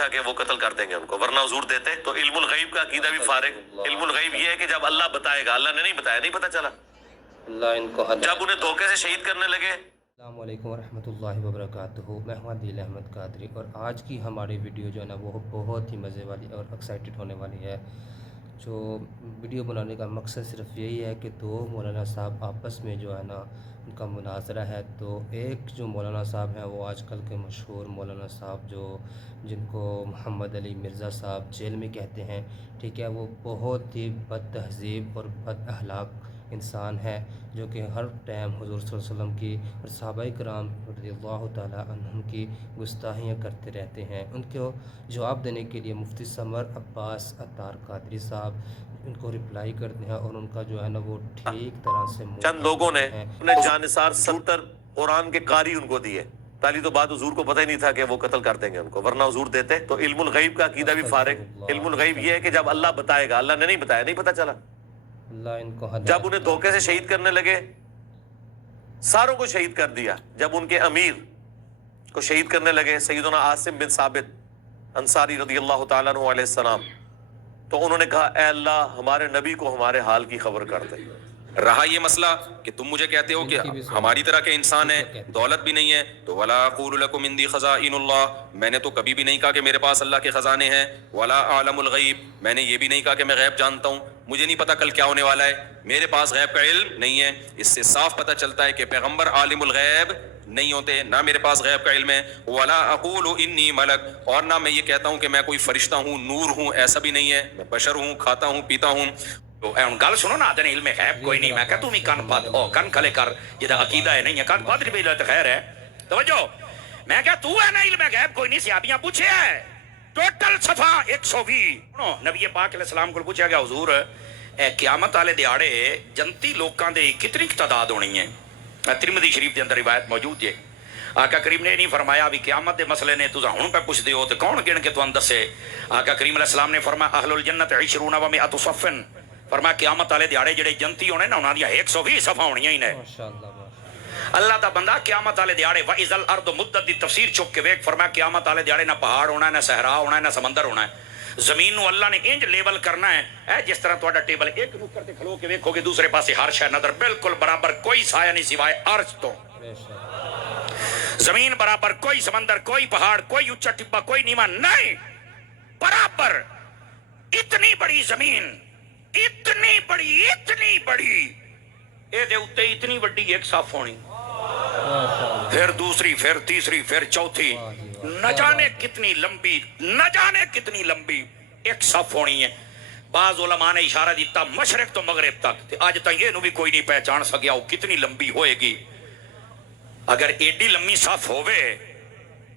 تھا کہ وہ قتل کر دیں گے ان کو، ورنہ حضور دیتے تو علم الغیب کا عقیدہ بھی فارغ۔ علم الغیب یہ ہے کہ جب اللہ بتائے گا، اللہ نے نہیں بتایا، نہیں پتہ چلا، اللہ ان کو جب انہیں دھوکے سے شہید کرنے لگے۔ السلام علیکم ورحمۃ اللہ وبرکاتہ، میں ہوں عادل احمد قادری، اور آج کی ہماری ویڈیو جو ہے نا وہ بہت ہی مزے والی اور ایکسائٹڈ ہونے والی ہے۔ جو ویڈیو بنانے کا مقصد صرف یہی ہے کہ دو مولانا صاحب آپس میں جو ہے نا ان کا مناظرہ ہے۔ تو ایک جو مولانا صاحب ہیں وہ آج کل کے مشہور مولانا صاحب جن کو محمد علی مرزا صاحب جیل میں کہتے ہیں، ٹھیک ہے، وہ بہت ہی بد تہذیب اور بد اخلاق انسان ہے، جو کہ ہر ٹائم حضور صلی اللہ علیہ وسلم کی اور صحابہ کرام رضی اللہ تعالیٰ عنہم کی گستاخیاں کرتے رہتے ہیں۔ ان کو جواب دینے کے لیے مفتی سمر عباس عطار قادری صاحب ان کو رپلائی کرتے ہیں، اور ان کا جو ہے نا وہ ٹھیک طرح سے چند لوگوں نے اپنے جانثار 70 قرآن کے قاری ان کو دیے۔ پہلی تو بات، حضور کو پتہ ہی نہیں تھا کہ وہ قتل کر دیں گے ان کو، ورنہ حضور دیتے تو علم الغیب کا عقیدہ بھی فارغ۔ علم الغیب یہ ہے کہ جب اللہ بتائے گا، اللہ نے نہیں بتایا، نہیں پتہ چلا، اللہ ان کو جب انہیں دھوکے سے شہید کرنے لگے، ساروں کو شہید کر دیا۔ جب ان کے امیر کو شہید کرنے لگے، سیدنا عاصم بن ثابت انصاری رضی اللہ تعالیٰ عنہ علیہ السلام، تو انہوں نے کہا اے اللہ ہمارے نبی کو ہمارے حال کی خبر کر دے۔ رہا یہ مسئلہ کہ تم مجھے کہتے ہو کہ ہماری طرح کے انسان ہیں، دولت بھی نہیں ہے، تو ولا اقول لکم عندی خزائن اللہ، میں نے تو کبھی بھی نہیں کہا کہ میرے پاس اللہ کے خزانے ہیں، ولا اعلم الغیب، میں نے یہ بھی نہیں کہا کہ میں غیب جانتا ہوں، مجھے نہیں پتا کل کیا ہونے والا ہے، میرے پاس غیب کا علم نہیں ہے۔ اس سے صاف پتہ چلتا ہے کہ پیغمبر عالم الغیب نہیں ہوتے، نہ میرے پاس غیب کا علم ہے۔ ولا اقول انی ملک، اور نہ میں یہ کہتا ہوں کہ میں کوئی فرشتہ ہوں، نور ہوں، ایسا بھی نہیں ہے، میں بشر ہوں، کھاتا ہوں، پیتا ہوں۔ تو اے گل سنو نا، آدھے علم غیب کوئی نہیں، میں کہتا ہوں کن پت او کن کھلے کر، جہاں عقیدہ ہے نہیں ہے کن پت بھی تو خیر ہے۔ توجہ، میں کہا تو ہے نا علم غیب کوئی نہیں، صحابیاں پوچھے ہے ٹوٹل صفحہ 120۔ نبی پاک علیہ السلام کو پوچھا گیا حضور قیامت والے دیہاڑے جنتی لوکاں دے کتنی تعداد ہونی ہے؟ ترمذی شریف دے اندر روایت موجود ہے۔ آقا کریم نے نہیں فرمایا بھی قیامت دے مسئلے نے تساں ہن پہ پوچھ دیو تے کون گن کے تانوں دسے؟ آقا کریم علیہ السلام نے فرمایا اہل الجنت 20 و 100 صفن، فرمایا قیامت والے دیہاڑے جڑے جنتی ہونے نا انہاں دی 120 صفحہ ہونیاں ہی نے۔ اللہ دا بندہ قیامت والے دیہاڑے وَإِذَا الْأَرْضُ مُدَّتْ دی تفسیر چک کے ویکھ، فرمایا قیامت والے دیہاڑے نہ پہاڑ ہونا ہے، نہ صحرا ہونا ہے، نہ سمندر ہونا ہے، زمین نو اللہ نے انج لیول کرنا ہے جس طرح تہاڈا ٹیبل ایک نکر تے کھلو کے ویکھو گے دوسرے پاسے ہر شے نظر بالکل برابر، کوئی سایہ نہیں سوائے عرش تو، زمین برابر، کوئی سمندر، کوئی پہاڑ، کوئی اونچا ٹبا، کوئی نیواں نہیں، برابر۔ اتنی بڑی زمین، اتنی بڑی اے دے اوتے اتنی بڑی ایک صف ہونی، پھر دوسری، پھر تیسری، پھر چوتھی، نہ جانے کتنی لمبی ایک صف ہونی ہے۔ بعض علماء نے اشارہ دیتا مشرق تو مغرب تک، آج تک یہ نو بھی کوئی نہیں پہچان سکیا وہ کتنی لمبی ہوئے گی۔ اگر ایڈی لمبی صف ہوئے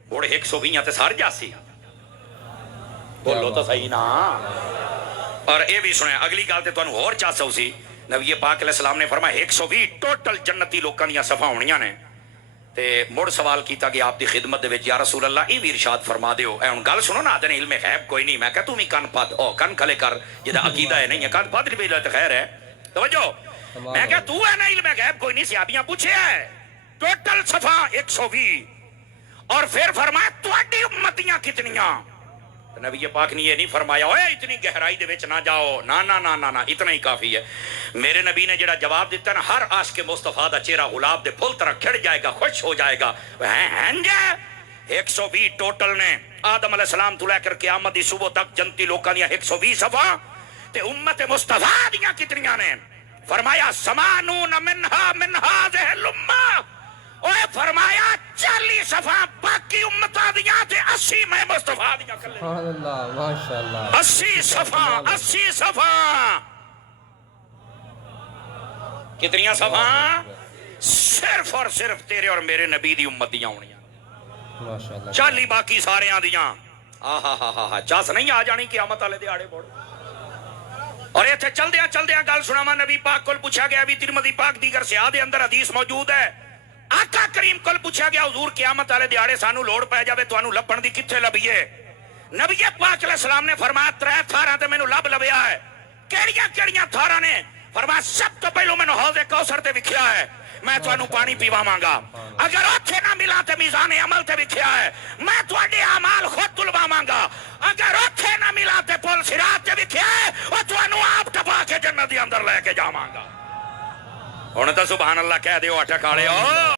بوڑے 120 تے سار جاسی، بولو تو صحیح نا۔ اور اے بھی سنیں اگلی گل تے تانوں ہور چا سو سی، نبی پاک علیہ السلام نے فرمایا 120 ٹوٹل جنتی لوکاں دیاں صفاں ہونیاں نے۔ تے مڑ سوال کیتا کہ آپ دی خدمت دے وچ یا رسول اللہ ای بھی ارشاد فرما دیو۔ اے ہن گل سنو نا، آدھے علم غیب کوئی نہیں، میں کہتا ہوں کن پت او کن کھلے کر، جہاں عقیدہ ہے نہیں ہے کن پت بھی تو خیر ہے۔ توجہ، میں کہا تو ہے نا علم غیب کوئی نہیں، صحابیاں پوچھے ہے ٹوٹل صفحہ 120، اور پھر فرمایا تہاڈی امتیاں کتنیاں؟ نبی پاک نے یہ نہیں فرمایا اوے اتنی گہرائی دے وچ نہ جاؤ، نا نا نا نا نا، اتنا ہی کافی ہے۔ میرے نبی نے جڑا جواب دیتا نا، ہر عاشق مصطفیٰ دا چہرہ گلاب دے پھول طرح کھڑ جائے گا، خوش ہو جائے گا۔ 120 ٹوٹل نے، آدم علیہ السلام تو لے کر قیامت دی صبح تک جنتی لوکاں دیاں 120 صفحہ، تے امت مصطفیٰ دیاں کتنیاں نے؟ فرمایا سمانون منہا من ہذہ الامہ، اوے فرمایا 40 صفحہ باقی امتاں دیاں تے 80 میں مصطفیٰ دیاں کلے۔ سبحان اللہ، ماشاءاللہ، 80 صفحہ کتنیاں صفحہ؟ صرف اور صرف تیرے اور میرے نبی دی امت دیاں ہونیاں، ماشاءاللہ، 40 باقی ساریاں دیاں۔ آہا چاس نہیں آ جانی قیامت والے دیہاڑے بڑ۔ اور ایتھے چلدیاں گل سناواں، نبی پاک کول پوچھا گیا بھی ترمذی پاک دیگر سیاح دے اندر حدیث موجود ہے، آقا کریم کول پوچھا گیا حضور قیامت والے دیہاڑے سانو لوڑ پے جاوے تانوں لبھن دی کتھے لبھیے؟ نبی پاک علیہ السلام نے فرمایا 3 تھاراں تے مینوں لبھیا ہے۔ کیڑیاں تھاراں نے؟ فرمایا سب تو پہلو مینوں حوض کوثر تے وکھیا ہے، میں تانوں پانی پیواواں. اگر اوتھے نہ ملا تے میزان عمل تے لکھیا ہے میں تواڈے اعمال خود تلواواں. اگر اوتھے نہ ملا تے پل صراط تے لکھیا ہے او تانوں آپ ٹپا کے جنت دے اندر لے کے جاواں. ہن تے سبحان اللہ کہہ دیو اٹک والے.